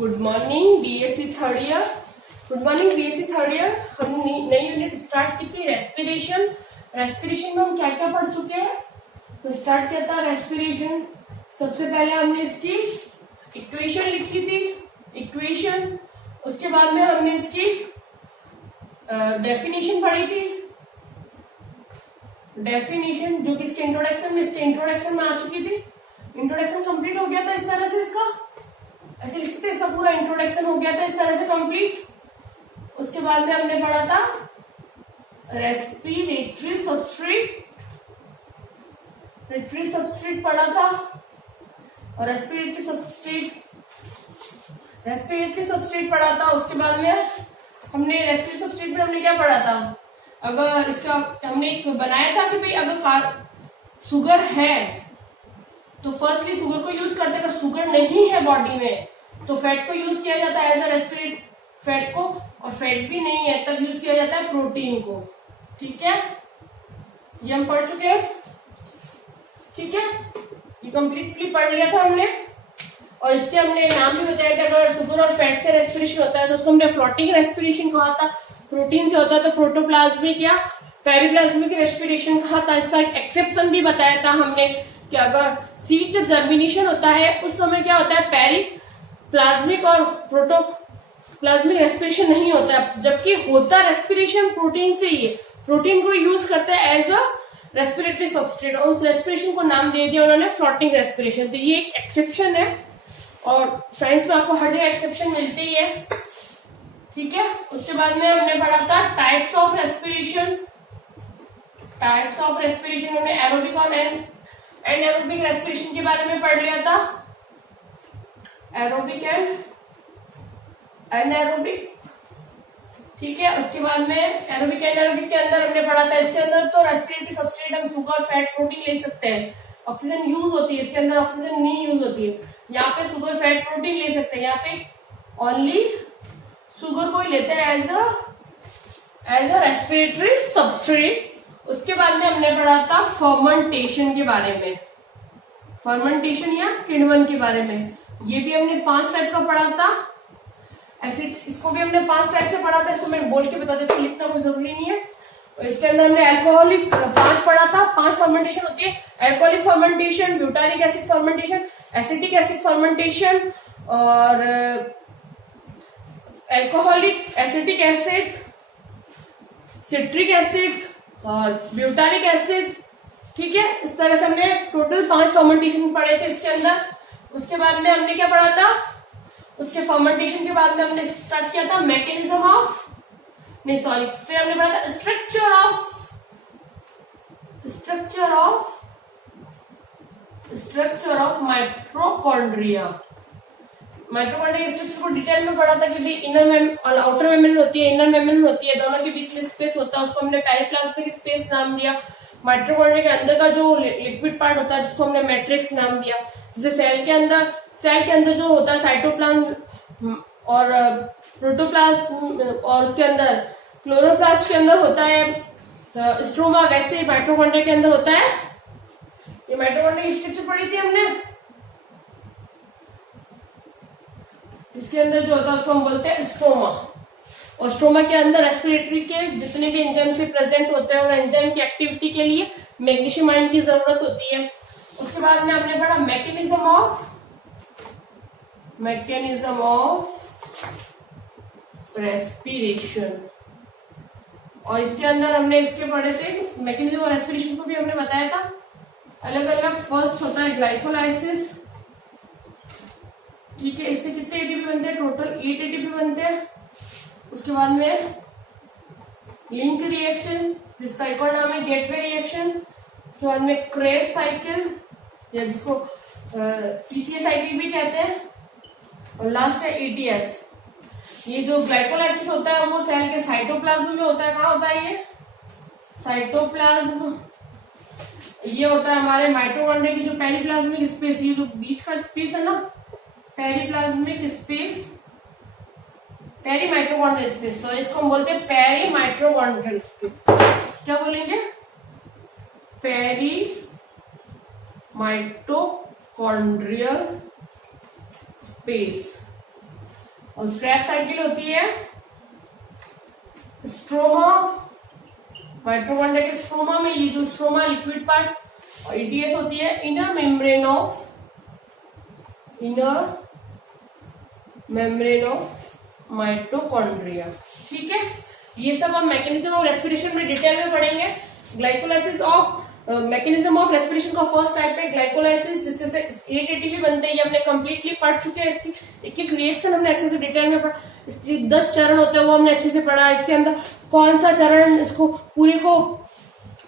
Good morning BSc third year. Good morning BSc third year. हम नई unit start की थी रेस्पिरेशन। रेस्पिरेशन में हम क्या क्या पढ़ चुके हैं? तो स्टार्ट किया था रेस्पिरेशन। सबसे पहले हमने इसकी इक्वेशन लिखी थी, इक्वेशन। उसके बाद में हमने इसकी डेफिनेशन पढ़ी थी, डेफिनेशन जो कि इसके इंट्रोडक्शन में आ चुकी थी। इंट्रोडक्शन कंप्लीट हो गया था इस तरह से, इसका ऐसे लिख सकते, इसका पूरा इंट्रोडक्शन हो गया था इस तरह से कंप्लीट। उसके बाद में हमने पढ़ा था रेस्पिरेटरी सबस्ट्रेट पढ़ा था, और रेस्पिरेटरी सबस्ट्रेट पढ़ा था। उसके बाद में हमने रेस्पिरेटरी सबस्ट्रेट में हमने क्या पढ़ा था? अगर इसका हमने एक बनाया था कि भाई अगर शुगर है तो फर्स्टली शुगर को यूज करते हैं। अगर शुगर नहीं है बॉडी में तो फैट को यूज किया जाता है एज अ रेस्पिरेट फैट को, और फैट भी नहीं है तब यूज किया जाता है प्रोटीन को। ठीक है, ये हम पढ़ चुके हैं। ठीक है, ये कंप्लीटली पढ़ लिया था हमने। और इसके हमने नाम भी बताया कि अगर शुगर और फैट से रेस्पिरेशन होता है तो उसको हमने फ्लोटिंग रेस्पिरेशन कहा था। प्रोटीन से होता है तो प्रोटोप्लाज्मिक या पेरिप्लाज्मिक रेस्पिरेशन कहा था। इसका एक एक्सेप्शन भी बताया था हमने कि अगर सीड से जर्मिनेशन होता है उस समय क्या होता है, पेरिप्लाज्मिक और प्रोटोप्लाज्मिक रेस्पिरेशन नहीं होता है, जबकि होता रेस्पिरेशन प्रोटीन से ही है। प्रोटीन को यूज करते हैं एज अ रेस्पिरेटरी सबस्ट्रेट, और उस रेस्पिरेशन को नाम दे दिया उन्होंने फ्लोटिंग रेस्पिरेशन। तो ये एक एक्सेप्शन है, और साइंस में आपको हर जगह एक्सेप्शन मिलते ही है। ठीक है, उसके बाद में हमने पढ़ा था types of respiration. Types of respiration हमने एरोबिक और एनारोबिक रेस्पिरेशन के बारे में पढ़ लिया था, एरोबिक एंड एनारोबिक। ठीक है, उसके बाद में एरोबिक एनारोबिक के अंदर हमने पढ़ा था, इसके अंदर तो रेस्पिरेटरी सबस्ट्रेट हम शुगर फैट प्रोटीन ले सकते हैं, ऑक्सीजन यूज होती है, इसके अंदर ऑक्सीजन नहीं यूज होती है। यहाँ पे शुगर फैट प्रोटीन ले सकते हैं, यहाँ पे ओनली शुगर को ही लेते हैं एज अ रेस्पिरेटरी सबस्ट्रेट। उसके बाद में हमने पढ़ा था फर्मेंटेशन के बारे में, फर्मेंटेशन या किण्वन के बारे में। ये भी हमने 5 टाइप का पढ़ा था। एसिड, इसको भी हमने 5 टाइप से पढ़ा था। इसको मैं बोल के बता देती हूँ, लिखना कोई जरूरी नहीं है। इसके अंदर हमने अल्कोहलिक 5 पढ़ा था। 5 फर्मेंटेशन होती है, alcoholic fermentation, butyric acid fermentation, acetic acid fermentation, और alcoholic, acetic acid, citric acid और ब्यूटारिक एसिड। ठीक है, इस तरह से हमने टोटल 5 फर्मेंटेशन पढ़े थे इसके अंदर। उसके बाद में हमने क्या पढ़ा था? उसके फर्मेंटेशन के बाद में हमने स्टार्ट किया था मैकेनिज्म ऑफ, नहीं सॉरी, फिर हमने पढ़ा था structure of mitochondria. Mitochondria structure को डिटेल में पढ़ा था कि भाई इनर और आउटर मेम्ब्रेन होती है, इनर मेम्ब्रेन होती है, दोनों के बीच में स्पेस होता है, उसको हमने पेरिप्लाज्मिक स्पेस नाम दिया। माइटोकॉन्ड्रिया के अंदर का जो लिक्विड पार्ट होता है जिसको हमने मैट्रिक्स नाम दिया। जैसे सेल के अंदर जो होता है साइटोप्लाज्म और प्रोटोप्लाज्म, और उसके अंदर क्लोरोप्लास्ट के अंदर होता है स्ट्रोमा, वैसे ही माइटोकॉन्ड्रिया के अंदर होता है। ये माइटोकॉन्ड्रिया की स्ट्रक्चर पढ़ी थी हमने। इसके अंदर जो होता है उसको हम बोलते हैं स्ट्रोमा, और स्ट्रोमा के अंदर रेस्पिरेटरी के जितने भी एंजाइम से प्रेजेंट होते हैं और एंजाइम की एक्टिविटी के लिए मैग्नीशियम आयन की जरूरत होती है। उसके बाद में हमने पढ़ा मैकेनिज्म ऑफ रेस्पिरेशन, और इसके अंदर हमने इसके पढ़े थे मैकेनिज्म ऑफ रेस्पिरेशन को भी हमने बताया था अलग अलग। फर्स्ट होता है ग्लाइकोलाइसिस। ठीक है, इससे कितने एटीपी बनते हैं? टोटल 8 एटीपी बनते हैं। उसके बाद में लिंक रिएक्शन, जिसका एक और नाम है गेटवे रिएक्शन। उसके बाद में क्रेब साइकिल, या जिसको पीसीए साइकिल भी कहते हैं, और लास्ट है एटीएस। ये जो ग्लाइकोलाइसिस होता है वो सेल के साइटोप्लाज्म में होता है। कहाँ होता है ये? साइटोप्लाज्म। ये होता है हमारे माइटोकॉन्ड्रिया की जो पेरिप्लाज्मिक स्पेस, ये जो बीच का स्पेस है ना, पेरिप्लाज्मिक स्पेस, पेरीमाइटोकॉन्ड्रियल स्पेस, तो इसको हम बोलते हैं पेरीमाइटोकॉन्ड्रियल स्पेस। क्या बोलेंगे? पेरीमाइटोकॉन्ड्रियल स्पेस। और क्रैब साइकिल होती है स्ट्रोमा, माइटोकॉन्ड्रिया के स्ट्रोमा में, ये जो स्ट्रोमा लिक्विड पार्ट, और ईटीएस होती है इनर मेम्ब्रेन ऑफ माइटोकॉन्ड्रिया। ठीक है, ये सब हम मैकेनिज्म ऑफ रेस्पिरेशन में डिटेल में पढ़ेंगे। Glycolysis of mechanism of respiration का फर्स्ट टाइप है ग्लाइकोलाइसिस, जिससे से एटीपी बनते हैं, ये हमने कंप्लीटली पढ़ चुके हैं। इसकी एक एक रिएक्शन हमने अच्छे से डिटेल में पढ़ा। इसके 10 चरण होते हैं वो हमने अच्छे से पढ़ा। इसके अंदर कौन सा चरण इसको पूरे को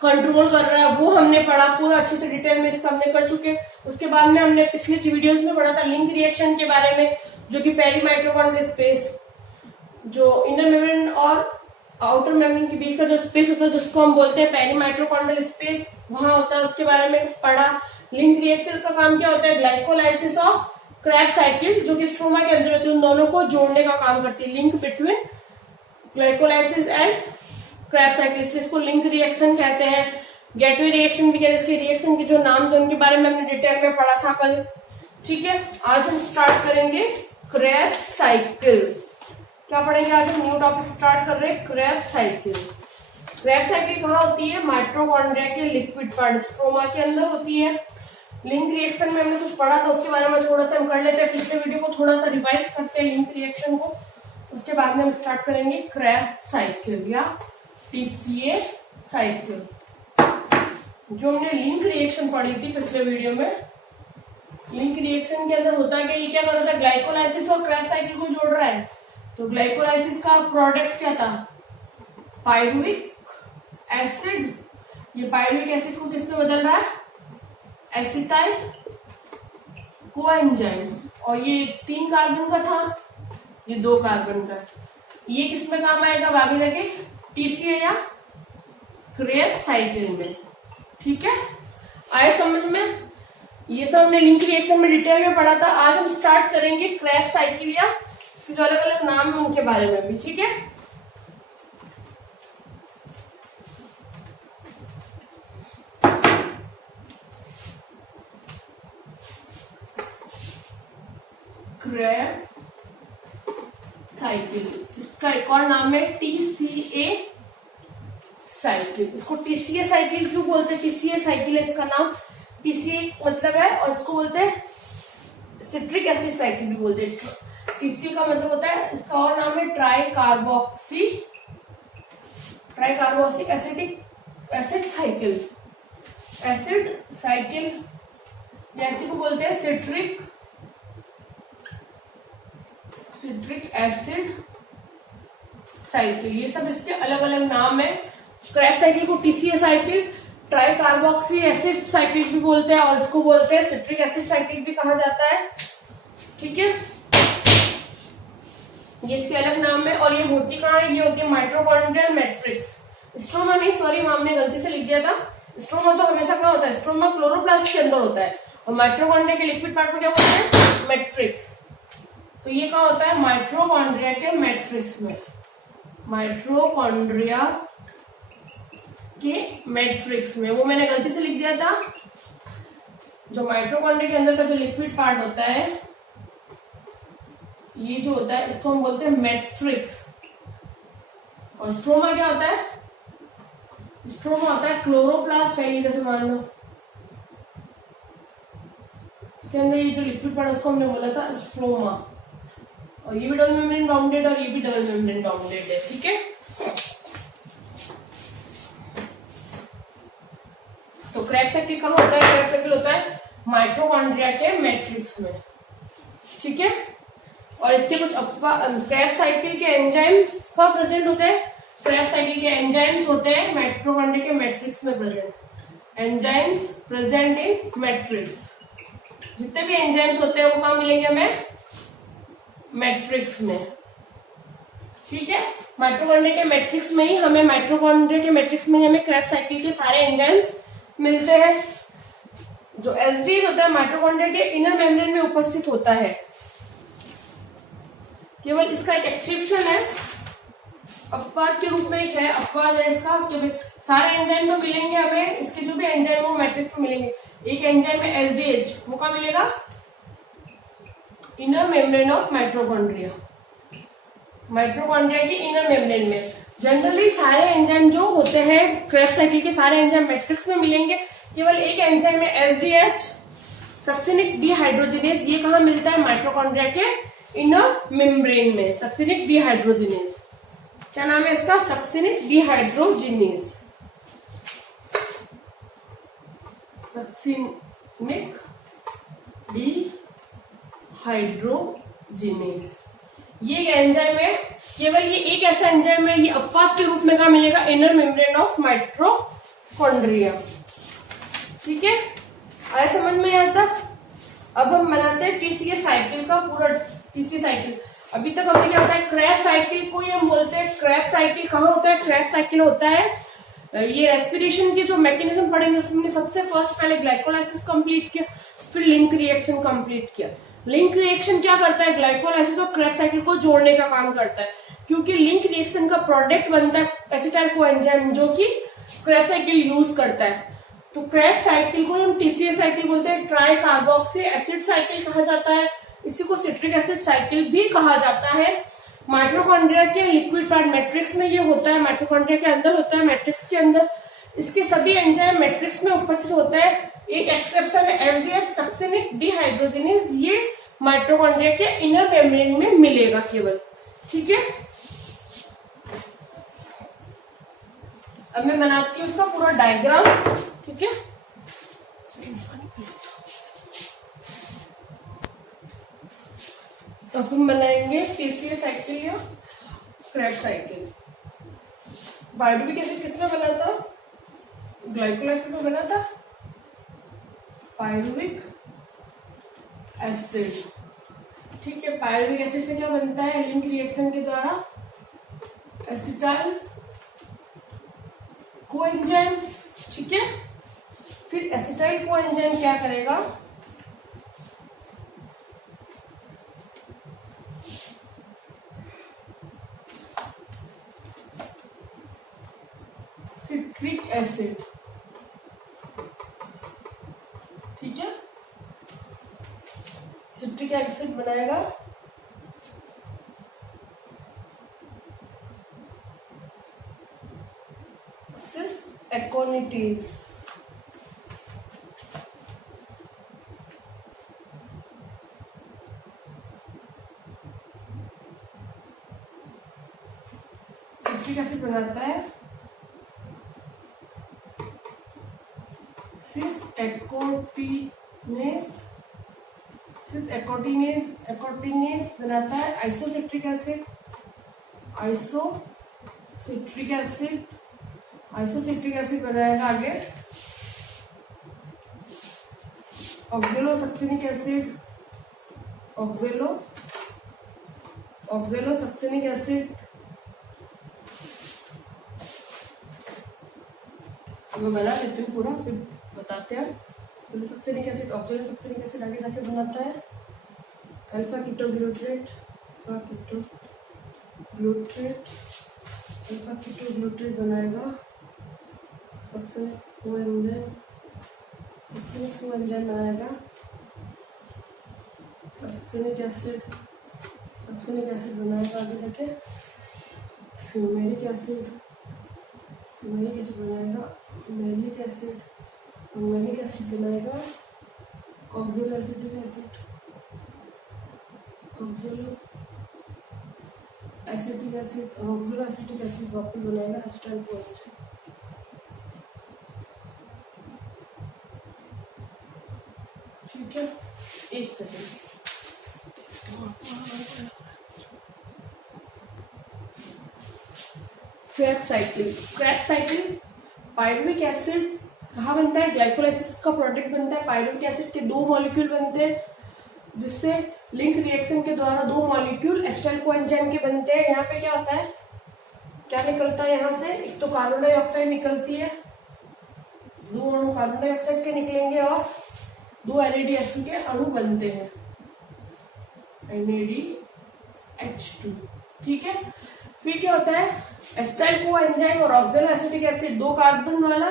कंट्रोल कर रहा है वो हमने पढ़ा पूरा अच्छे से डिटेल में, इसका हमने कर चुके। उसके बाद में हमने पिछले वीडियोस में पढ़ा था लिंक रिएक्शन के बारे में, जो कि पेरी माइटोकॉन्ड्रियल स्पेस, जो इनर मेम्ब्रेन और आउटर मेम्ब्रेन के बीच का जो स्पेस होता है जिसको हम बोलते हैं पेरी माइटोकॉन्ड्रियल स्पेस, वहां होता है, उसके बारे में पढ़ा। लिंक रिएक्शन का काम क्या होता है? ग्लाइकोलाइसिस ऑफ क्रैब साइकिल, जो कि स्ट्रोमा के अंदर होती है, उन दोनों को जोड़ने का काम करती है, link between glycolysis and Krebs cycle, इसलिए इसको लिंक रिएक्शन कहते हैं। गेटवे रिएक्शन भी कहते हैं। इसके रिएक्शन के जो नाम थे उनके बारे में हमने डिटेल में पढ़ा था कल। ठीक है, आज हम स्टार्ट करेंगे क्रैब साइकिल। क्या पढ़ेंगे आज हम? न्यू टॉपिक स्टार्ट कर रहे हैं, क्रैब साइकिल। क्रैब साइकिल कहाँ होती है? माइटोकॉन्ड्रिया के लिक्विड पार्ट स्ट्रोमा के अंदर होती है। लिंक रिएक्शन में हमने कुछ पढ़ा था, उसके बारे में थोड़ा सा हम कर लेते हैं। पिछले वीडियो को थोड़ा सा रिवाइज करते हैं लिंक रिएक्शन को, उसके बाद में हम स्टार्ट करेंगे क्रैब साइकिल या टीसीए साइकिल। जो हमने लिंक रिएक्शन पढ़ी थी पिछले वीडियो में, लिंक रिएक्शन के अंदर होता है कि ये क्या कर रहा था? ग्लाइकोलाइसिस और क्रैब साइकिल को जोड़ रहा है। तो ग्लाइकोलाइसिस का प्रोडक्ट क्या था? Pyruvic acid. ये पायरुविक एसिड को किसमें बदल रहा है? Acetyl coenzyme. और ये 3 कार्बन का था, ये 2 कार्बन का। ये किसमें काम आएगा आगे जाके? टीसीए या क्रैब साइकिल में। ठीक है, आए समझ में? ये सब हमने लिंक रिएक्शन में डिटेल में पढ़ा था। आज हम स्टार्ट करेंगे क्रैब साइकिल या जो अलग अलग नाम है उनके बारे में भी। ठीक है, क्रैब साइकिल, इसका एक और नाम है टीसीए साइकिल। इसको टीसीए साइकिल क्यों बोलते हैं? टीसीए साइकिल है इसका नाम, टीसीए मतलब है, और इसको बोलते हैं सिट्रिक एसिड साइकिल भी बोलते हैं। टीसीए का मतलब होता है, इसका और नाम है try carboxy acidic acid cycle. Acid cycle जैसे को बोलते हैं सिट्रिक एसिड साइकिल। ये सब इसके अलग अलग नाम है। क्रैब साइकिल को TCA cycle, try carboxy acid cycle भी बोलते हैं, और इसको बोलते हैं सिट्रिक एसिड साइकिल भी कहा जाता है। ठीक है, ये इसके अलग नाम है। और ये होती कहाँ है? ये होती है माइटोकॉन्ड्रियल मैट्रिक्स। स्ट्रोमा नहीं, सॉरी हमने गलती से लिख दिया था। स्ट्रोमा तो हमेशा कहाँ होता है? स्ट्रोमा क्लोरोप्लास्ट के अंदर होता है, और माइटोकॉन्ड्रिया के लिक्विड पार्ट को क्या बोलते हैं? मैट्रिक्स। तो ये कहाँ होता है? माइटोकॉन्ड्रिया के मैट्रिक्स में। माइटोकॉन्ड्रिया के मैट्रिक्स में, वो मैंने गलती से लिख दिया था। जो माइटोकॉन्ड्रिया के अंदर का जो लिक्विड पार्ट होता है, ये जो होता है इसको हम बोलते हैं मैट्रिक्स। और स्ट्रोमा क्या होता है? स्ट्रोमा होता है क्लोरोप्लास्ट चाहिए, जैसे मान लो इसके अंदर ये जो लिक्विड पार्ट उसको हमने बोला था स्ट्रोमा। और ये भी डबल मेम्ब्रेन बाउंडेड और ये भी डबल मेम्ब्रेन बाउंडेड है। ठीक है, तो क्रैब साइकिल कहाँ होता है? क्रैब साइकिल होता है माइटोकॉन्ड्रिया के मैट्रिक्स में। ठीक है, और इसके कुछ क्रैब साइकिल के एंजाइम्स का प्रेजेंट होते हैं। क्रैब साइकिल के एंजाइम्स होते हैं माइटोकॉन्ड्रिया के मैट्रिक्स में present. Enzymes present in matrix, जितने भी एंजाइम्स होते हैं वो कहाँ मिलेंगे हमें? मैट्रिक्स में। ठीक है, माइटोकॉन्ड्रिया के मैट्रिक्स में ही हमें क्रैब साइकिल के सारे एंजाइम्स मिलते हैं। जो एसडी होता है माइटोकॉन्ड्रिया के इनर मेम्ब्रेन में उपस्थित होता है। केवल इसका एक एक्सेप्शन है, अपवाद के रूप में एक है, अपवाद है इसका कि सारे एंजाइम तो मिलेंगे हमें, इसके जो भी एंजाइम वो मैट्रिक्स में मिलेंगे। एक एंजाइम है एसडीएच, वो कहाँ मिलेगा? Inner membrane of mitochondria. Mitochondria के इनर मेम्ब्रेन में। जनरली सारे एंजाइम जो होते हैं क्रेब्स साइकिल के सारे एंजाइम मैट्रिक्स में मिलेंगे, केवल एक एंजाइम में एसडीएच सक्सिनिक डिहाइड्रोजिनेज, ये कहाँ मिलता है? माइटोकॉन्ड्रिया के इनर मेम्ब्रेन में। सक्सिनिक डिहाइड्रोजिनेज, क्या नाम है इसका? Succinic dehydrogenase. सक्सिनिक डिहाइड्रोजिनेज ये एक एंजाइम है, केवल ये एक ऐसा एंजाइम है, ये अपवाद के रूप में कहा मिलेगा? Inner membrane of mitochondria. ठीक है, आया समझ में यहाँ तक? अब हम बनाते हैं टीसीए साइकिल का पूरा टीसीए साइकिल। अभी तक हमने क्या होता है? क्रेब्स साइकिल को ही हम बोलते हैं। क्रेब्स साइकिल कहाँ होता है? क्रेब्स साइकिल होता है, ये रेस्पिरेशन के जो मैकेनिज्म पढ़ेंगे उसमें सबसे फर्स्ट पहले ग्लाइकोलाइसिस कंप्लीट किया, फिर लिंक रिएक्शन कंप्लीट किया। लिंक रिएक्शन क्या करता है? ग्लाइकोलाइसिस और क्रेब्स साइकिल को जोड़ने का काम करता है, क्योंकि लिंक रिएक्शन का प्रोडक्ट बनता है एसिटाइल कोएंजाइम जो कि क्रेब्स साइकिल यूज करता है। तो क्रेब्स साइकिल को हम टीसीए साइकिल बोलते हैं। ट्राई कार्बोक्सी एसिड साइकिल कहा जाता है, इसी को सिट्रिक एसिड साइकिल भी कहा जाता है। माइटोकॉन्ड्रिया के लिक्विड पार्ट मैट्रिक्स में ये होता है, माइटोकॉन्ड्रिया के अंदर होता है, मैट्रिक्स के अंदर। इसके सभी एंजाइम मैट्रिक्स में उपस्थित होता है। एक एक्सेप्शन है एसडीएच सक्सिनिक डिहाइड्रोजिनेज, ये माइटोकॉन्ड्रिया के इनर मेम्ब्रेन में मिलेगा केवल। ठीक है, अब मैं बनाती हूँ उसका पूरा डायग्राम। ठीक है, अब हम बनाएंगे टीसीए साइकिल या क्रेब्स साइकिल। पायरुविक एसिड किसमें बना था? ग्लाइकोलाइसिस में बना था। पायरुविक एसिड, ठीक है, पायरुविक एसिड से क्या बनता है? लिंक रिएक्शन के द्वारा एसिटाइल कोएंजाइम। ठीक है, फिर एसिटाइल कोएंजाइम क्या करेगा? Citric acid. ठीक है, सिट्रिक एसिड बनाएगा सिस एकोनिटीज। सिट्रिक एसिड बनाता है सिस एकोटिनेज बनाता है आइसोसिट्रिक एसिड। आइसोसिट्रिक एसिड बनाएगा आगे ऑक्जेलोसक्सिनिक एसिड। ऑक्जेलोसक्सिनिक एसिड मैं बना देती हूँ पूरा, फिर बताते हैं। ऑक्जेलोसक्सिनिक एसिड आगे जाके बनाता है अल्फा कीटोग्लूट्रेट। अल्फा कीटोग्लूट्रेट बनाएगा सक्सिनिक कोएंजाइम बनाएगा सक्सिनिक एसिड बनाएगा आगे जाके फ्यूमेरिक एसिड बनाएगा मैलिक एसिड बनाएगा ऑक्जेलोएसिटिक एसिड और ऑक्जेलोएसिटिक एसिड वापस बनाएगा एसिटाइल कोएंजाइम। ठीक है, एक second. Krebs cycle pyruvic acid कहाँ बनता है? ग्लाइकोलाइसिस का प्रोडक्ट बनता है। पायरुविक एसिड के 2 मॉलिक्यूल बनते हैं, जिससे लिंक रिएक्शन के द्वारा 2 मॉलिक्यूल एसिटाइल कोएंजाइम के बनते हैं। यहाँ पे क्या होता है? क्या निकलता है यहाँ से? एक तो कार्बन डाइऑक्साइड निकलती है, 2 अणु कार्बन डाइऑक्साइड के निकलेंगे और 2 NADH2 के अणु बनते हैं, NADH2। ठीक है, फिर क्या होता है? एसिटाइल कोएंजाइम और ऑक्जेलोएसिटिक एसिड, 2 कार्बन वाला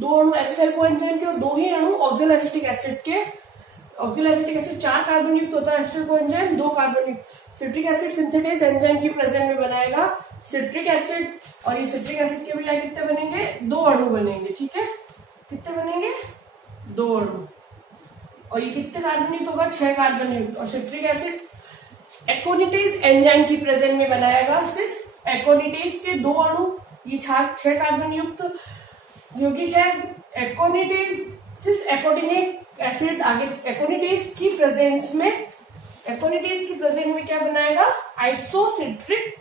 2 अणु एसिटाइल कोएंजाइम के और 2 ही अणु ऑक्जेलोएसिटिक एसिड के ऑक्सोएसिटिक एसिड 4 कार्बन युक्त होता है, एसिटिल कोएंजाइम 2 कार्बन युक्त। सिट्रिक एसिड सिंथेटिक एंजाइम की प्रेजेंस में बनाएगा सिट्रिक एसिड, और ये सिट्रिक एसिड के भी यहाँ कितने बनेंगे, 2 अणु बनेंगे, ठीक है, कितने बनेंगे, 2 अणु, और ये कितने कार्बन युक्त होगा, 6 कार्बन युक्त। और सिट्रिक एसिड एकोनिटेज एंजाइम की प्रेजेंस में बनाएगा सिस एकोनिटेज के 2 अणु, ये 6 कार्बन युक्त यौगिक है। एकोनिटेज सिस एकोनिटिक एसिड आगे एकोनिटेज की प्रेजेंस में क्या बनाएगा, आइसोसिट्रिक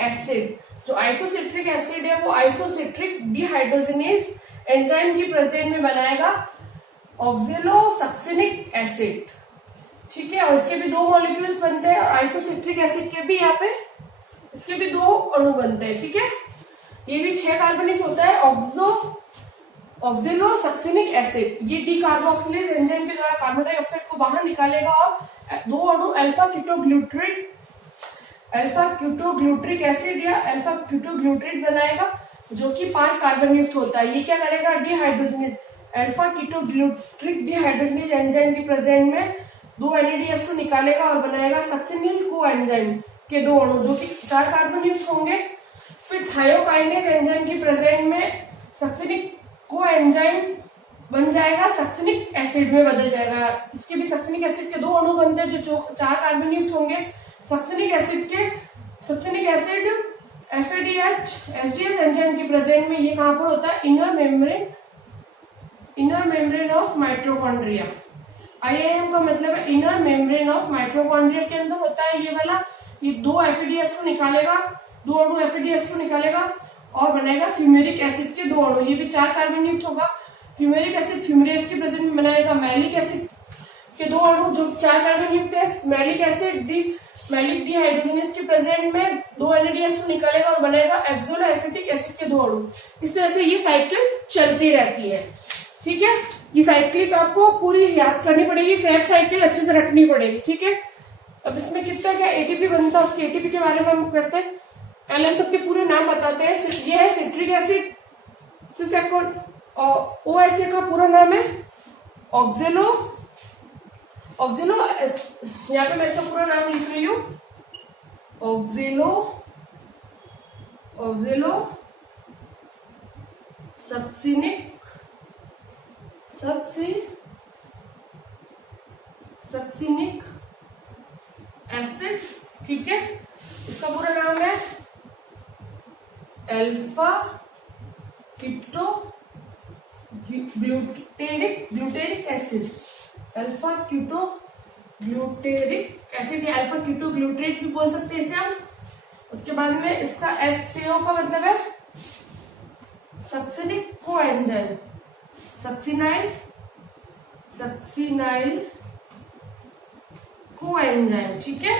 एसिड। जो आइसोसिट्रिक एसिड है वो आइसोसिट्रिक डिहाइड्रोजनेज एंजाइम की प्रेजेंस में बनाएगा ऑक्जेलोसक्सिनिक एसिड, ठीक है। और इसके भी 2 मॉलिक्यूल्स बनते हैं, और आइसोसिट्रिक एसिड के भी यहाँ पे इसके भी 2 अणु बनते हैं, ठीक है। ये भी 6 कार्बनिक होता है ऑक्जेलोसक्सिनिक एसिड। ये डी कार्बोक्सिलेज एंजाइम के द्वारा कार्बन डाइऑक्साइड को बाहर निकालेगा और 2 अणु अल्फा कीटोग्लूट्रिक एसिड या अल्फा कीटोग्लूट्रेट बनाएगा, जो कि 5 कार्बन युक्त होता है। ये क्या करेगा, डिहाइड्रोजनेज अल्फा कीटोग्लूट्रिक डिहाइड्रोजनेज एंजाइम की प्रेजेंस में 2 NADH2 निकालेगा और बनाएगा सक्सिनिल को एंजाइम के 2 अणु, जो कि 4 कार्बन युक्त होंगे। फिर थायोकाइनेज एंजाइम की प्रेजेंस में सक्सिनिक को एंजाइम बन जाएगा सक्सिनिक एसिड में बदल जाएगा। इसके भी सक्सिनिक एसिड के 2 अणु बनते हैं जो 4 कार्बन युक्त होंगे। Succinic acid FADH SDH enzyme की प्रेजेंस में ये कहां पर होता है, inner membrane of mitochondria. IAM का मतलब है इनर मेम्ब्रेन ऑफ माइटोकॉन्ड्रिया के अंदर होता है ये वाला। ये 2 FADH2 निकालेगा, 2 अणु FADH2 निकालेगा और बनाएगा फ्यूमेरिक एसिड के 2 अणु, ये भी 4 कार्बन युक्त होगा। फ्यूमेरिक एसिड फ्यूमरेस के प्रेजेंस में बनाएगा मैलिक एसिड के 2 अणु जो 4 कार्बन युक्त है। मैलिक डिहाइड्रोजनेज के प्रेजेंट में 2 NADH2 निकालेगा और बनाएगा एक्सोलोएसिटिक एसिड के 2 अणु। इस तरह से ये साइकिल चलती रहती है, ठीक है। ये साइकिल आपको पूरी याद करनी पड़ेगी, क्रेब्स साइकिल अच्छे से रखनी पड़ेगी, ठीक है। अब इसमें कितना क्या ATP बनता है, उसके ATP के बारे में हम करते हैं। पहले हम सबके पूरे नाम बताते हैं। ये है सिट्रिक एसिड, OSA का पूरा नाम है ऑक्जेलो, यहाँ पे मैं इसका पूरा नाम लिख रही हूँ, ऑक्जेलो सक्सिनिक एसिड, ठीक है। इसका पूरा नाम है alpha glutaric acid, alpha ketoglutaric acid या अल्फा कीटोग्लूटेरेट भी बोल सकते हैं इसे हम। उसके बाद में इसका SCO का मतलब है सक्सिनिक को एंजाइम, सक्सिनाइल को एंजाइम, ठीक है।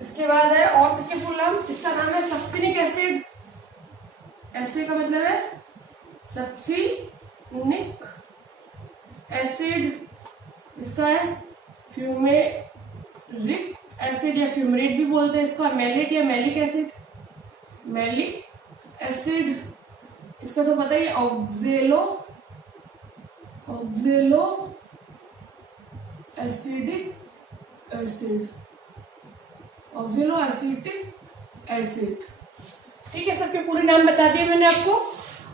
इसके बाद है और किसके फुल नाम, इसका नाम है सक्सिनिक एसिड, एसिड का मतलब है सक्सिनिक एसिड। इसका है फ्यूमेरिक एसिड या फ्यूमरेट भी बोलते हैं इसका, मैलेट या मैलिक एसिड। इसका तो पता ही ऑक्जेलो एसिटिक एसिड, ठीक है। सबके पूरे नाम बता दिए मैंने आपको।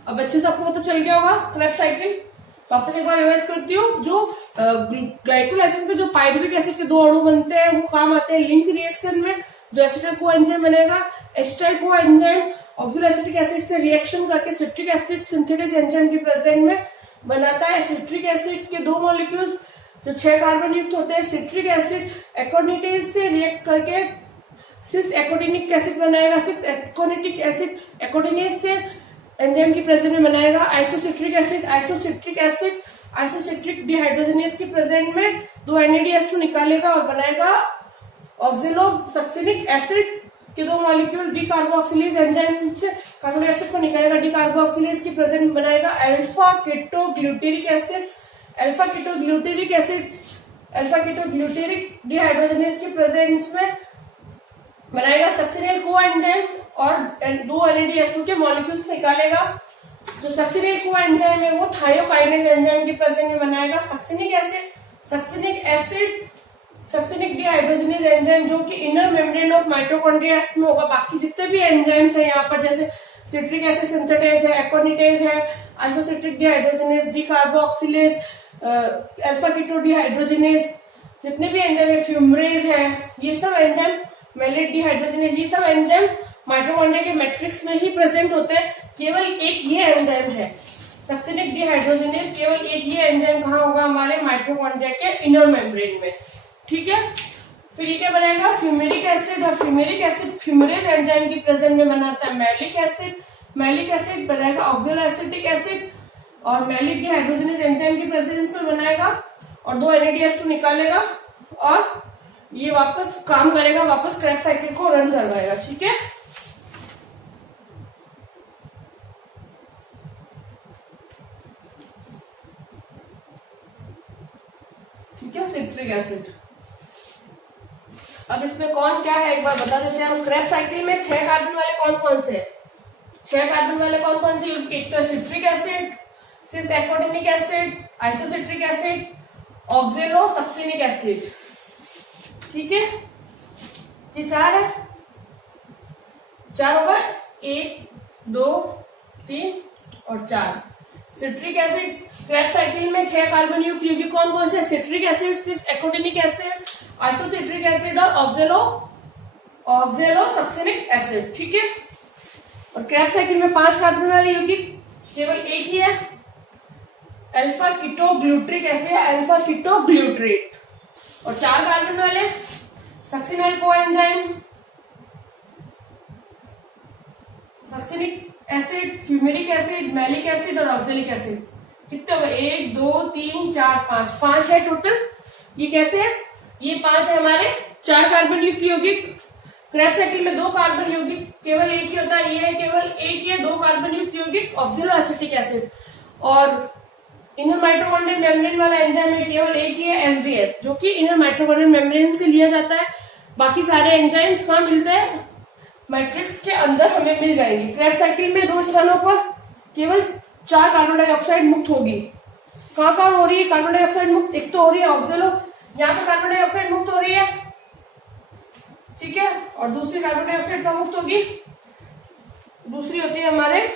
अब अच्छे से आपको पता चल गया होगा क्रेब्स साइकिल। वापस एक बार रिवाइज करती हूँ। जो ग्लाइकोलाइसिस में जो पाइरुविक एसिड के 2 अणु बनते हैं वो काम आते हैं लिंक रिएक्शन में। जो एसिटाइल को एंजाइम बनेगा, एसिटाइल को एंजाइम ऑक्सोएसिटिक एसिड से रिएक्शन करके सिट्रिक एसिड सिंथेटिक एंजाइम की प्रेजेंस में बनाता है। सिट्रिक एसिड के 2 मॉलिक्यूल्स जो 6 कार्बन युक्त होते हैं। सिट्रिक एसिड एकोनिटेज से रिएक्ट करके सिस एकोटिनिक एसिड बनाएगा। 6 एकोनिटिक एसिड एकोटिनेज से एंजाइम की प्रेजेंस में बनाएगा आइसोसिट्रिक डिहाइड्रोजनेज की प्रेजेंस में 2 NADH2 निकालेगा और बनाएगा ऑक्जेलोसक्सिनिक एसिड के 2 मॉलिक्यूल। डी कार्बोक्सिलेज एंजाइम से कार्बन डाइऑक्साइड को निकालेगा, डी कार्बोक्सिलेज की प्रेजेंस में बनाएगा अल्फा कीटोग्लूटेरिक डिहाइड्रोजनेज की प्रेजेंस में बनाएगा सक्सिनिल को एंजाइम और 2 NADH2 के मॉलिक्यूल्स निकालेगा। जो सक्सिनिल को एंजाइम है वो थायोकाइनेज एंजाइम की प्रेजेंस में बनाएगा succinic acid succinic acid, succinic dehydrogenase enzyme जो कि इनर मेम्ब्रेन ऑफ माइटोकॉन्ड्रिया में होगा। बाकी जितने भी एंजाइम्स है यहाँ पर, जैसे सिट्रिक एसिड सिंथेटेज है, एक्वानिटेज है, isocitric dehydrogenase, decarboxylase, alpha keto dehydrogenase, जितने भी एंजाइम है, फ्यूमरेज है, ये सब एंजाइम, मेलेट डिहाइड्रोजनेज, ये सब एंजाइम माइटोकॉन्ड्रिया के मैट्रिक्स में ही प्रेजेंट होते हैं। केवल एक ये एंजाइम है सक्सिनिक डिहाइड्रोजनेज, केवल एक ये एंजाइम कहाँ होगा? हमारे माइटोकॉन्ड्रिया के इनर मेम्ब्रेन में। ठीक है, फिर ये क्या बनेगा? फ्यूमेरिक एसिड, और फ्यूमेरिक एसिड फ्यूमरेज एंजाइम की प्रेजेंस में बनाता है मैलिक एसिड। मैलिक एसिड बनाएगा ऑक्सैलोएसिटिक एसिड, और मैलिक डिहाइड्रोजनेज एंजाइम की प्रेजेंस में बनाएगा और 2 NADH2 निकालेगा, और ये वापस काम करेगा, वापस क्रेब्स साइकिल को रन करवाएगा। ठीक है, ठीक है, सिट्रिक एसिड। अब इसमें कौन क्या है एक बार बता देते हैं हम। क्रेब्स साइकिल में 6 कार्बन वाले कौन कौन से? 6 कार्बन वाले कौन कौन से? एक तो citric acid, cis aconitic acid, isocitric acid, oxalosuccinic acid. ठीक है, ये 4 है, 4 होगा, 1 2 3 और 4। सिट्रिक एसिड क्रेब्स साइकिल में 6 कार्बन युक्त यौगिक कौन कौन से? Citric acid, cis aconitic acid, isocitric acid और ऑक्जेलो सक्सिनिक एसिड। ठीक है, और क्रेब्स साइकिल में 5 कार्बन वाले यौगिक केवल एक ही है, अल्फा कीटोग्लूट्रिक एसिड या अल्फा कीटोग्लूट्रेट, और 4 कार्बन वाले succinyl coenzyme, succinic acid, fumaric acid, malic acid और ऑक्सैलिक एसिड। कितने हुए? 1 2 3 4 5, 5 है टोटल। ये कैसे है? ये 5 है हमारे 4 कार्बन युक्त यौगिक। क्रेब्स साइकिल में 2 कार्बन यौगिक केवल एक ही होता है, ये है केवल एक ही है 2 कार्बन युक्त यौगिक ऑक्सैलोएसिटिक एसिड, और इनर माइटोकॉन्ड्रियल मेम्ब्रेन वाला एंजाइम है केवल एक ही है एसडीएस, जो कि इनर माइटोकॉन्ड्रियल मेम्ब्रेन से लिया जाता है। बाकी सारे एंजाइम्स कहाँ मिलते हैं? मैट्रिक्स के अंदर हमें मिल जाएंगे। क्रेब्स साइकिल में 2 स्थानों पर केवल 4 कार्बन डाइऑक्साइड मुक्त होगी। कहाँ हो रही है कार्बन डाइऑक्साइड मुक्त? एक तो हो रही है ऑक्सैलो, यहाँ पे कार्बन डाइऑक्साइड मुक्त हो रही है, ठीक है, और दूसरी कार्बन डाइऑक्साइड कहाँ मुक्त होगी? दूसरी होती है हमारे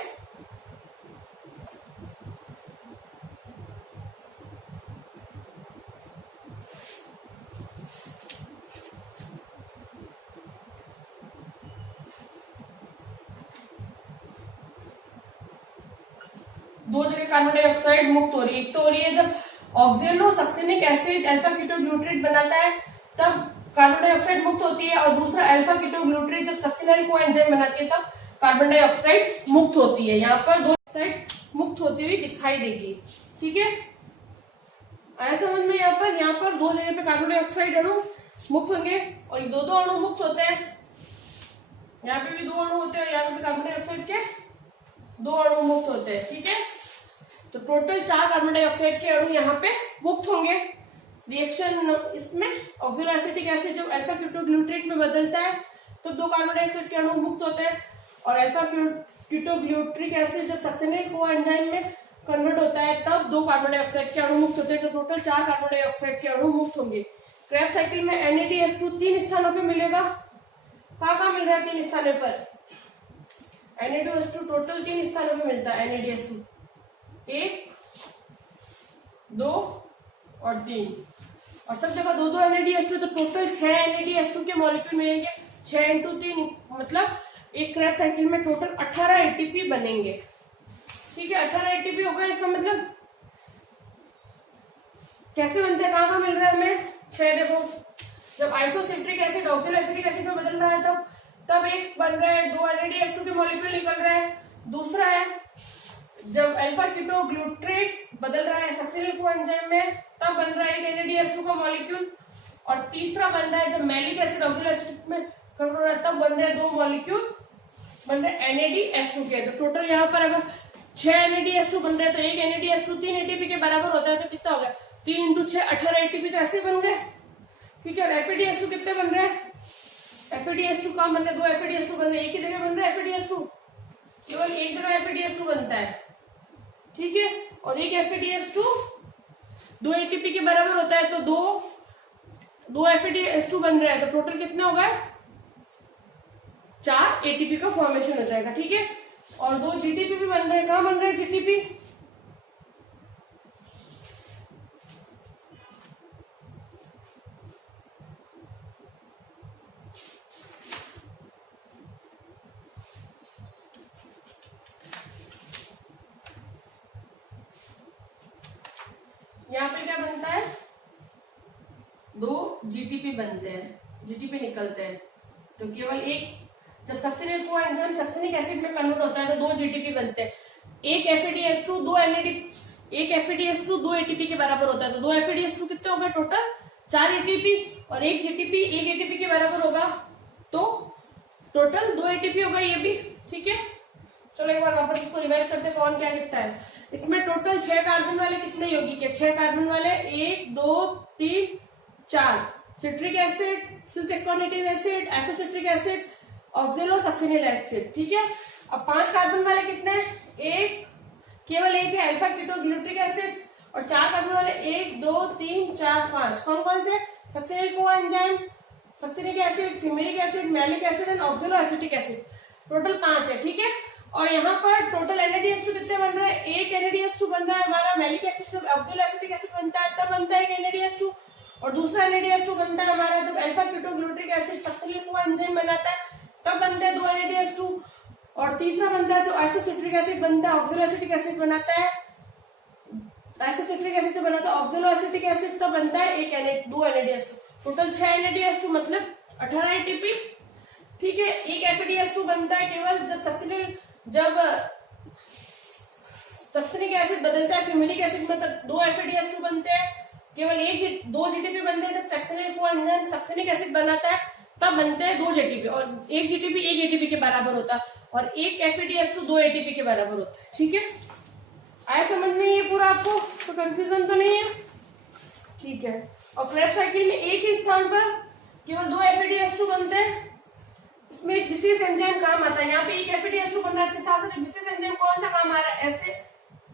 दो जगह कार्बन डाइऑक्साइड मुक्त हो रही है। एक तो हो रही है जब oxalo succinic acid alpha ketoglutarate बनाता है तब कार्बन डाइऑक्साइड मुक्त होती है, और दूसरा अल्फा कीटोग्लूट्रेट जब सक्सिनल कोएंजाइम बनाती है तब कार्बन डाइऑक्साइड मुक्त होती है। यहाँ पर 2 ऑक्साइड मुक्त होती हुई दिखाई देगी। ठीक है, आया समझ में? यहाँ पर 2 जगह पे कार्बन डाइऑक्साइड अणु मुक्त होंगे और 2 अणु मुक्त होते हैं। यहाँ पे भी 2 अणु होते हैं और यहाँ पे भी कार्बन डाइऑक्साइड के 2 अणु मुक्त होते हैं। ठीक है, तो टोटल 4 कार्बन डाइऑक्साइड के अणु यहाँ पे मुक्त होंगे। रिएक्शन इसमें ऑक्सैलोएसिटिक एसिड जब अल्फा कीटोग्लूट्रेट में बदलता है तो 2 कार्बन डाइऑक्साइड के अणु मुक्त होते हैं, और अल्फा कीटोग्लूट्रिक एसिड जब सक्सिनल कोएंजाइम में कन्वर्ट होता है तब 2 कार्बन डाइऑक्साइड के अणु मुक्त होते हैं। तो टोटल 4 कार्बन डाइऑक्साइड के अणु मुक्त होंगे। क्रेब्स साइकिल में NADH2 3 स्थानों पे मिलेगा। कहाँ मिल रहा है 3 स्थानों पर? NADH2 टोटल 3 स्थानों पे मिलता है। NADH2 1 2 और 3, और सब जगह 2 NADH2, तो टोटल 6 NADH2 के मॉलिक्यूल मिलेंगे। 6 × 3 मतलब एक क्रेब्स साइकिल में टोटल 18 ATP बनेंगे। ठीक है, 18 ATP हो गया। इसका मतलब कैसे बनते हैं? कहाँ मिल रहा है हमें? 6 देखो, जब आइसोसिट्रिक एसिड ऑक्सैलोएसिटिक एसिड में बदल रहा है तब एक बन रहा है, 2 NADH2 के मॉलिक्यूल निकल रहे हैं। दूसरा है जब अल्फा कीटोग्लूट्रेट बदल रहा है सक्सिनल कोएंजाइम में तब बन रहा है एक NADH2 का मॉलिक्यूल, और तीसरा बन रहा है जब मैलिक एसिड ऑक्सैलोएसिटिक में कन्वर्ट हो रहा है तब बन रहे 2 मॉलिक्यूल बन रहे NADH2 के। तो टोटल यहाँ पर अगर 6 NADH2 बन रहे हैं तो एक NADH2 3 ATP के बराबर होता है, तो कितना हो गया? 3 × 6 18 ATP तो ऐसे बन गए। ठीक है, और FADH2 कितने बन रहे हैं? FADH2 कहाँ बन रहे? 2 FADH2 बन रहे हैं, एक ही जगह बन रहा है FADH2, केवल एक जगह FADH2 बनता है। ठीक है, और एक FADH2 2 एटीपी के बराबर होता है, तो दो FADH2 बन रहा है, तो टोटल कितने हो गए? 4 एटीपी का फॉर्मेशन हो जाएगा, ठीक है। और 2 GTP भी बन रहे हैं। कहां बन रहे हैं GTP? यहाँ पे क्या बनता है? 2 GTP बनते हैं, GTP निकलते हैं, तो केवल एक, जब सक्सिनेट कोएंजाइम सक्सिनिक एसिड में कन्वर्ट होता है तो 2 GTP बनते हैं। एक FADH2 2 ATP के बराबर होता है, तो 2 FADH2 कितने हो गए टोटल? 4 ATP, और एक GTP 1 ATP के बराबर होगा, तो टोटल 2 ATP होगा ये भी, ठीक है। चलो एक बार वापस इसको रिवाइज करते हैं, कौन क्या लिखता है। इसमें टोटल 6 कार्बन वाले कितने यौगिक है? 6 कार्बन वाले 1 2 3 4 सिट्रिक एसिड, सिस एक्वानिटिक एसिड, एसोसिट्रिक एसिड, ऑक्जेलोसक्सिनिल एसिड, ठीक है। अब 5 कार्बन वाले कितने हैं? केवल एक है अल्फा कीटोग्लूट्रिक एसिड, और 4 कार्बन वाले 1 2 3 4 5 कौन कौन से? Succinic coenzyme, succinic acid, fumaric acid, malic acid and oxaloacetic acid, total 5 है, ठीक है। और यहाँ पर टोटल NADH2 कितने बन रहे हैं? एक NADH2 बन रहा है हमारा। मैलिक एसिड जब ऑक्जेलोएसिटिक एसिड बनता है तब बनता है एक NADH2, और दूसरा NADH2 बनता है हमारा जब अल्फा कीटोग्लूट्रिक एसिड सक्सिनिक कोएंजाइम बनाता है तब बनते हैं 2 NADH2, और तीसरा बनता है जो आइसोसिट्रिक एसिड बनता है, ऑक्जेलोएसिटिक एसिड बनाता है, आइसोसिट्रिक एसिड तो बनाता है ऑक्जेलोएसिटिक एसिड, तो बनता है एक 2 NADH2, टोटल 6 NADH2 मतलब 18 ATP, ठीक है। एक FADH2 बनता है केवल जब सक्सिनिक एसिड बदलता है फ्यूमेरिक एसिड में, तब 2 FADH2 बनते हैं। केवल 2 GTP बनते हैं जब सक्सिनिक कोएंजाइम सक्सिनिक एसिड बनाता है तब बनते हैं 2 GTP, और एक GTP 1 ATP के बराबर होता है, और एक FADH2 2 ATP के बराबर होता है, ठीक है। आया समझ में ये पूरा आपको? तो कंफ्यूजन तो नहीं है, ठीक है। और क्रेब्स साइकिल में एक ही स्थान पर केवल 2 FADH2 बनते हैं। इसमें एक विशेष एंजाइम काम आता है। यहाँ पे एक FADH2 बन रहा है, इसके साथ साथ विशेष एंजाइम कौन सा काम आ रहा है?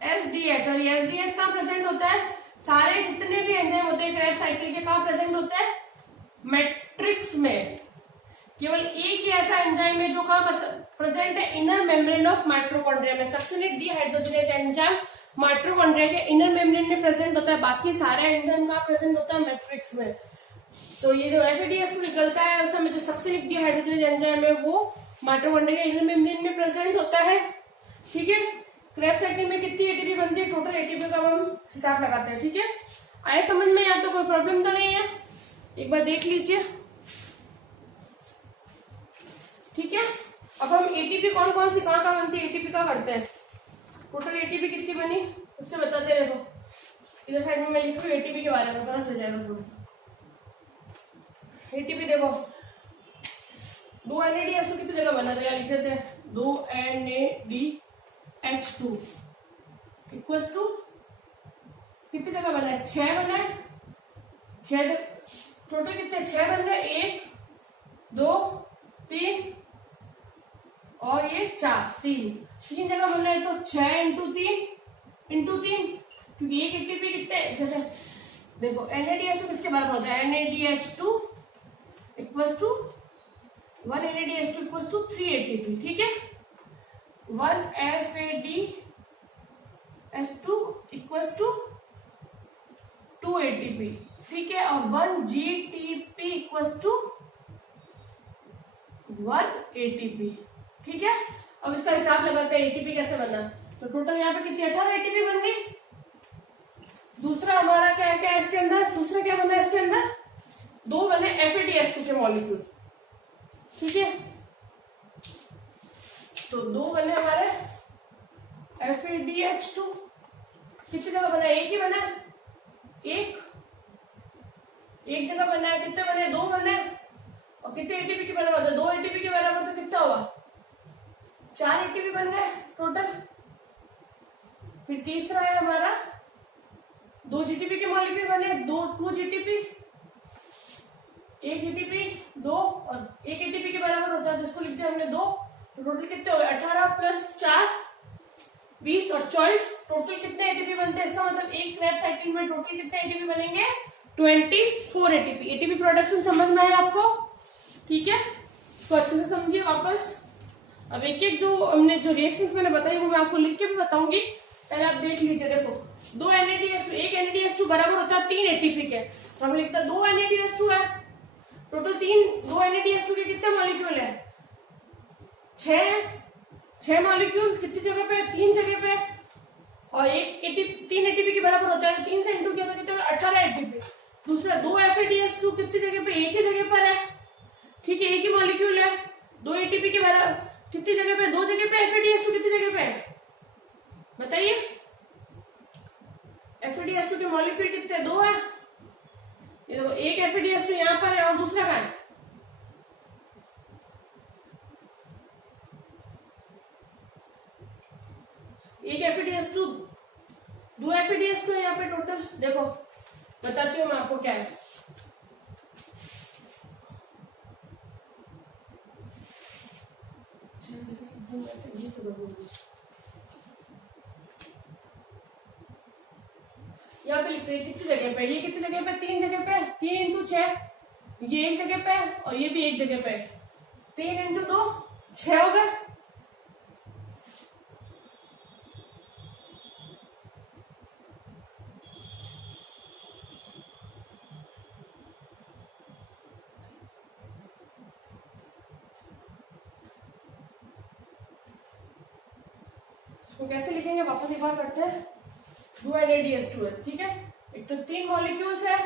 SDH, और ये SDH कहाँ प्रेजेंट होता है? सारे जितने भी एंजाइम होते हैं क्रेब्स साइकिल के कहाँ प्रेजेंट होते हैं? मैट्रिक्स में। केवल एक ही ऐसा एंजाइम है जो कहाँ प्रेजेंट है? इनर मेम्ब्रेन ऑफ माइटोकॉन्ड्रिया में। सक्सिनिक डिहाइड्रोजनेज एंजाइम माइटोकॉन्ड्रिया के इनर मेम्ब्रेन में प्रेजेंट होता है, बाकी सारे एंजाइम कहाँ प्रेजेंट होता है? मैट्रिक्स में। तो ये जो FADH2 निकलता है उस समय जो सक्सिनिक डिहाइड्रोजनेज एंजाइम है वो माइटोकॉन्ड्रिया के इनर मेम्ब्रेन में प्रेजेंट होता है, ठीक है। क्रेब्स साइकिल में कितनी ATP बनती है? टोटल ATP का हम हिसाब लगाते हैं, ठीक है। आए समझ में? यहाँ तो कोई प्रॉब्लम तो नहीं है, एक बार देख लीजिए, ठीक है। अब हम ATP कौन कौन सी कहाँ बनती है, ATP कहाँ करते हैं? टोटल ATP कितनी बनी उससे बताते हैं। देखो इधर साइड में मैं लिख रही हूँ ATP के बारे में, पता चल जाएगा थोड़ा सा। ATP देखो 2 NADH2 कितनी जगह बना था, लिख देते हैं 2 NADH2 इक्वल्स टू कितनी जगह बना है? 6 बना है। 6 टोटल कितने? 6 बन गए, 1 2 3 और ये 4, 3 जगह बन रहा है, तो 6 इंटू 3 क्योंकि एक ATP कितने, जैसे देखो NADH2 किसके बराबर होता है? NADH2 equals to 1 NADH2 equals to 3 ATP, ठीक है। 1 FADH2 इक्वल्स टू 2 ATP, ठीक है। और 1 GTP इक्वल्स टू 1 ATP, ठीक है। अब इसका हिसाब लगाते हैं ATP कैसे बना। तो टोटल यहाँ पे कितनी 18 ATP बन गई। दूसरा हमारा क्या क्या है इसके अंदर? दूसरा क्या बना इसके अंदर? 2 बने FADH2 के मॉलिक्यूल, ठीक है। तो 2 बने हमारे FADH2, कितनी जगह बना? एक ही बना, एक जगह बना है। कितने बने? 2 बने, और कितने ATP के बराबर होता है? 2 ATP के बराबर, तो कितना हुआ? 4 ATP बन गए टोटल। फिर तीसरा है हमारा 2 GTP के मॉलिक्यूल बने, 2 GTP, 1 ATP 2 और 1 ATP के बराबर होता है, तो इसको लिखते हैं हमने 2। तो टोटल कितने हो गए? 18 + 4 20 और 24 टोटल कितने एटीपी बनते हैं, इसका मतलब एक क्रैब साइकिल में टोटल कितने एटीपी बनेंगे, 24 एटीपी। एटीपी प्रोडक्शन समझ में आया आपको, ठीक है, तो अच्छे से समझिए वापस। अब एक एक जो हमने जो रिएक्शंस मैंने बताई वो मैं आपको लिख के भी बताऊंगी, पहले आप देख लीजिए। देखो 2 NADH2, एक NADH2 बराबर होता है 3 एटीपी के, तो हम लिखते हैं 2 NADH2 है, टोटल 2 NADH2 के कितने मॉलिक्यूल है, 6 मॉलिक्यूल, कितनी जगह पे, 3 जगह पे, और एक 3 एटीपी के बराबर होता है, 3 से इंटू किया तो कितना 18 एटीपी। दूसरा 2 FADH2 कितनी जगह पे, एक ही जगह पर है, ठीक है, एक ही मॉलिक्यूल है, 2 एटीपी के बराबर कितनी जगह पे, 2 जगह पे। FADH2 कितनी जगह पे है बताइए, FADH2 के मॉलिक्यूल कितने, 2 है, ये देखो एक FADH2 यहाँ पर है और दूसरा कहाँ है, एक FADH2, 2 FADH2 है यहाँ पे टोटल। देखो बताती हूँ मैं आपको क्या है, यहाँ पे लिखते हैं कितनी जगह पे, ये कितनी जगह पे, 3 जगह पे, 3 इंटू 6, ये एक जगह पे और ये भी एक जगह पे, 3 इंटू 2 6 हो गए। इसको कैसे लिखेंगे वापस एक बार करते हैं। 2 NADH2 है, ठीक है, एक तो 3 मॉलिक्यूल्स है,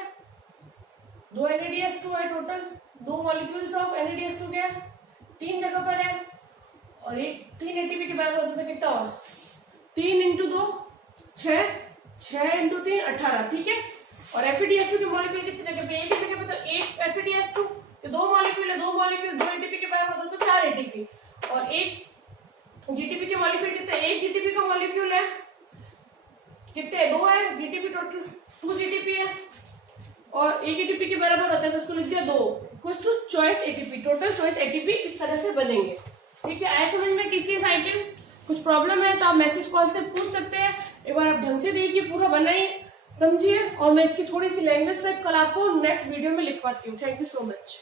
2 NADH2 है टोटल, 2 मॉलिक्यूल्स ऑफ NADH2 के 3 जगह पर है, और एक 3 एटीपी के बराबर होता है, कितना हुआ, 3 इंटू 2 6, 6 इंटू 3 18, ठीक है। और FADH2 के मॉलिक्यूल कितनी जगह पे, एक ही जगह पे, तो एक FADH2 के 2 मॉलिक्यूल है, 2 मॉलिक्यूल 2 एटीपी के बराबर होता है, तो 4 एटीपी। और एक GTP के मॉलिक्यूल कितने, एक GTP का मॉलिक्यूल है, कितने, 2 है, GTP टोटल 2 GTP है, और एक एटीपी के बराबर होता है, तो उसको लिख दिया 2 equals to choice ATP, total choice ATP इस तरह से बनेंगे, ठीक है। आया समझ में TCA साइकिल, कुछ प्रॉब्लम है तो आप मैसेज कॉल से पूछ सकते हैं, एक बार आप ढंग से देखिए, पूरा बनाइए, समझिए, और मैं इसकी थोड़ी सी लैंग्वेज टाइप कल आपको नेक्स्ट वीडियो में लिखवाती हूँ। Thank you so much.